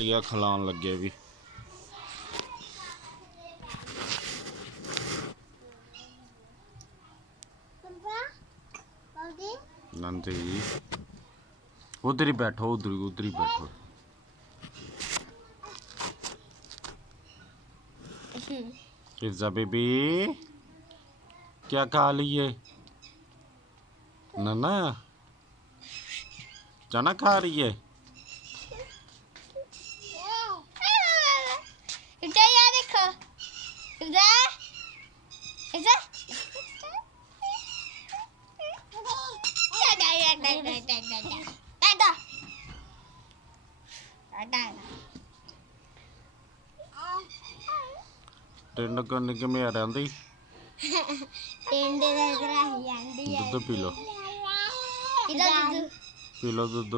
लिया खिलान लगे भी नंदी उधर ही बैठो उधर ही बैठो। पिज्जा बेबी क्या खा लिए? ना चना खा रही है। टिंड करने के में आ रही दूध पी लो दूध।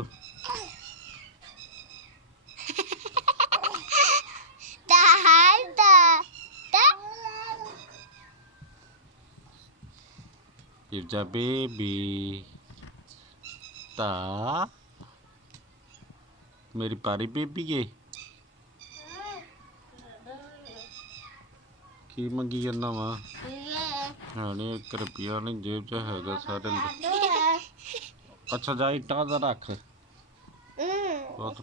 पिज्जा बेबी ता मेरी पारी बेबी है की मंगी जाना वा है नहीं 1 रुपया नहीं जेब च हैगा सारे। अच्छा जा इटा दा रख बहुत